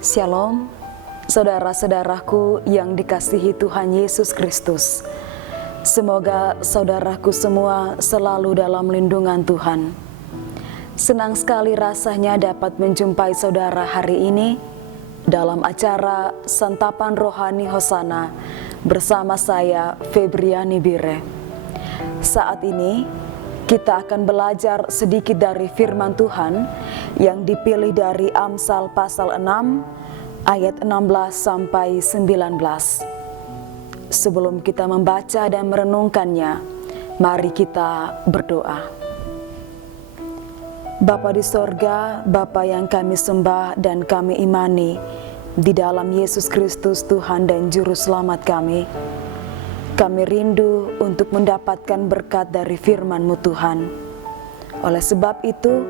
Shalom, saudara-saudaraku yang dikasihi Tuhan Yesus Kristus. Semoga saudaraku semua selalu dalam lindungan Tuhan. Senang sekali rasanya dapat menjumpai saudara hari ini dalam acara Santapan Rohani Hosana bersama saya, Febriani Bire. Saat ini, kita akan belajar sedikit dari firman Tuhan yang dipilih dari Amsal pasal 6 ayat 16 sampai 19. Sebelum kita membaca dan merenungkannya, mari kita berdoa. Bapa di sorga, Bapa yang kami sembah dan kami imani di dalam Yesus Kristus Tuhan dan Juru Selamat kami. Kami rindu untuk mendapatkan berkat dari firman-Mu Tuhan. Oleh sebab itu,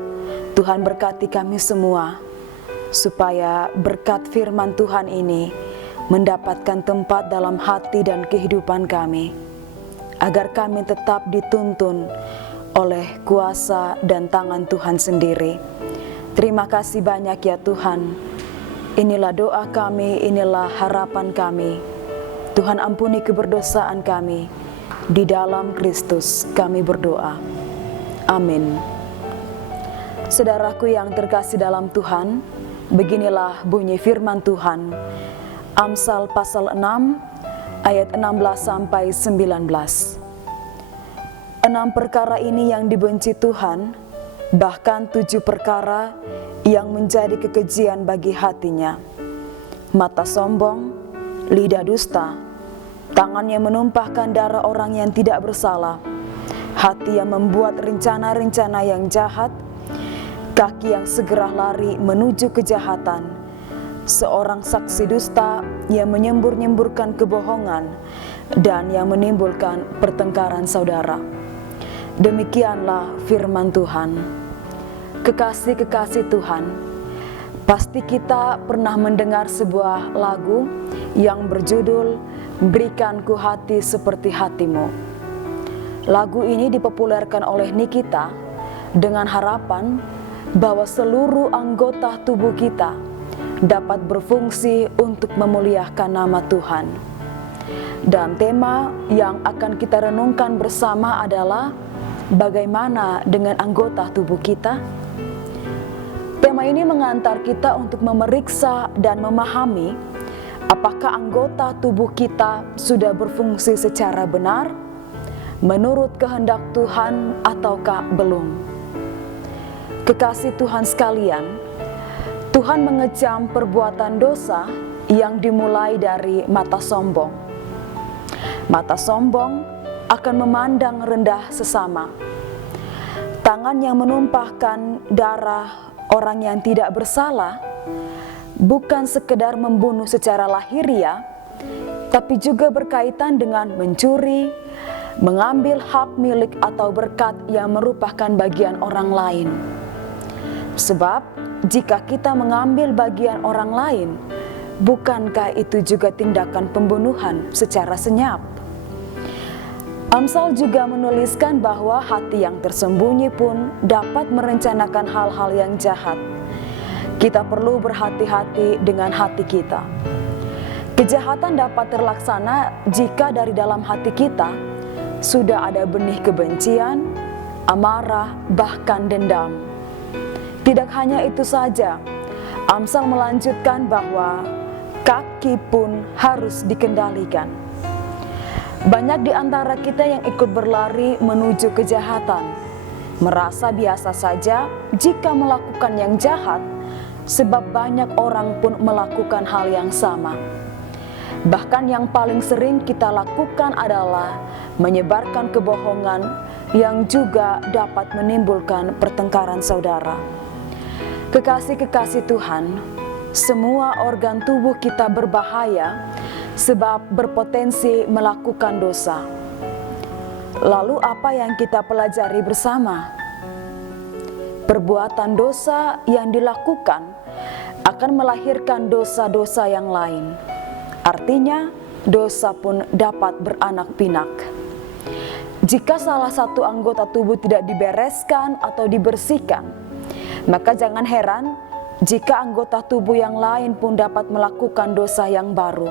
Tuhan berkati kami semua, supaya berkat firman Tuhan ini mendapatkan tempat dalam hati dan kehidupan kami, agar kami tetap dituntun oleh kuasa dan tangan Tuhan sendiri. Terima kasih banyak ya Tuhan. Inilah doa kami, inilah harapan kami. Tuhan ampuni keberdosaan kami. Di dalam Kristus kami berdoa. Amin. Saudaraku yang terkasih dalam Tuhan, beginilah bunyi firman Tuhan. Amsal pasal 6 ayat 16 sampai 19. 6 perkara ini yang dibenci Tuhan, bahkan 7 perkara yang menjadi kekejian bagi hatinya. Mata sombong, lidah dusta, tangan yang menumpahkan darah orang yang tidak bersalah, hati yang membuat rencana-rencana yang jahat, kaki yang segera lari menuju kejahatan, seorang saksi dusta yang menyembur-nyemburkan kebohongan dan yang menimbulkan pertengkaran saudara. Demikianlah firman Tuhan. Kekasih-kekasih Tuhan, pasti kita pernah mendengar sebuah lagu yang berjudul Berikan Ku Hati Seperti Hatimu. Lagu ini dipopulerkan oleh Nikita dengan harapan bahwa seluruh anggota tubuh kita dapat berfungsi untuk memuliakan nama Tuhan. Dan tema yang akan kita renungkan bersama adalah bagaimana dengan anggota tubuh kita? Tema ini mengantar kita untuk memeriksa dan memahami apakah anggota tubuh kita sudah berfungsi secara benar, menurut kehendak Tuhan ataukah belum. Kekasih Tuhan sekalian, Tuhan mengecam perbuatan dosa yang dimulai dari mata sombong. Mata sombong akan memandang rendah sesama. Tangan yang menumpahkan darah orang yang tidak bersalah bukan sekedar membunuh secara lahiriah, tapi juga berkaitan dengan mencuri, mengambil hak milik atau berkat yang merupakan bagian orang lain. Sebab, jika kita mengambil bagian orang lain, bukankah itu juga tindakan pembunuhan secara senyap? Amsal juga menuliskan bahwa hati yang tersembunyi pun dapat merencanakan hal-hal yang jahat. Kita perlu berhati-hati dengan hati kita. Kejahatan dapat terlaksana jika dari dalam hati kita sudah ada benih kebencian, amarah, bahkan dendam. Tidak hanya itu saja, Amsal melanjutkan bahwa kaki pun harus dikendalikan. Banyak di antara kita yang ikut berlari menuju kejahatan, merasa biasa saja jika melakukan yang jahat, sebab banyak orang pun melakukan hal yang sama. Bahkan yang paling sering kita lakukan adalah menyebarkan kebohongan yang juga dapat menimbulkan pertengkaran saudara. Kekasih-kekasih Tuhan, semua organ tubuh kita berbahaya sebab berpotensi melakukan dosa. Lalu apa yang kita pelajari bersama? Perbuatan dosa yang dilakukan akan melahirkan dosa-dosa yang lain. Artinya, dosa pun dapat beranak pinak. Jika salah satu anggota tubuh tidak dibereskan atau dibersihkan, maka jangan heran Jika anggota tubuh yang lain pun dapat melakukan dosa yang baru,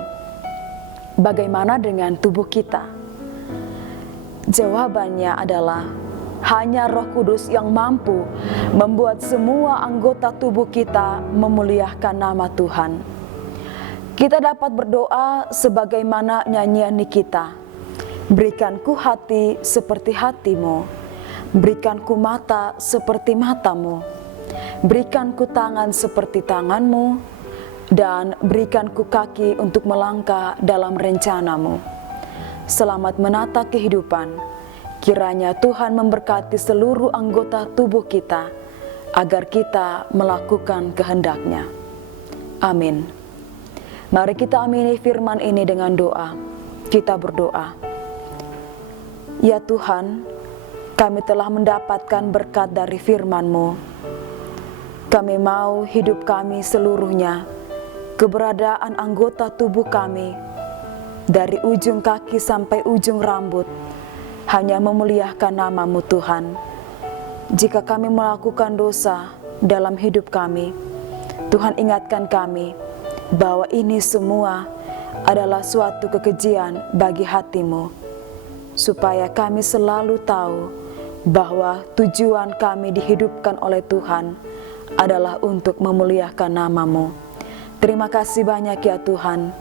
bagaimana dengan tubuh kita? Jawabannya adalah hanya Roh Kudus yang mampu membuat semua anggota tubuh kita memuliakan nama Tuhan. Kita dapat berdoa sebagaimana nyanyian Nikita. Berikanku hati seperti hatimu, berikanku mata seperti matamu, berikanku tangan seperti tanganmu, dan berikanku kaki untuk melangkah dalam rencanamu. Selamat menata kehidupan. Kiranya Tuhan memberkati seluruh anggota tubuh kita, agar kita melakukan kehendak-Nya. Amin. Mari kita amini firman ini dengan doa. Kita berdoa. Ya Tuhan, kami telah mendapatkan berkat dari firman-Mu. Kami mau hidup kami seluruhnya, keberadaan anggota tubuh kami, dari ujung kaki sampai ujung rambut, hanya memuliakan nama-Mu Tuhan. Jika kami melakukan dosa dalam hidup kami, Tuhan ingatkan kami bahwa ini semua adalah suatu kekejian bagi hati-Mu, supaya kami selalu tahu bahwa tujuan kami dihidupkan oleh Tuhan adalah untuk memuliakan nama-Mu. Terima kasih banyak ya Tuhan.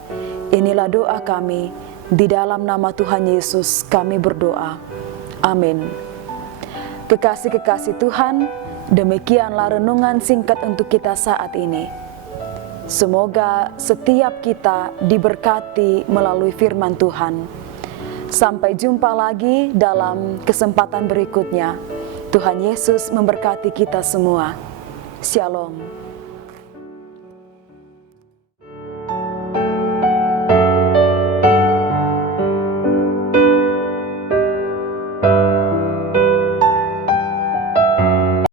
Inilah doa kami, di dalam nama Tuhan Yesus kami berdoa. Amin. Kekasih-kekasih Tuhan, demikianlah renungan singkat untuk kita saat ini. Semoga setiap kita diberkati melalui firman Tuhan. Sampai jumpa lagi dalam kesempatan berikutnya. Tuhan Yesus memberkati kita semua. Shalom.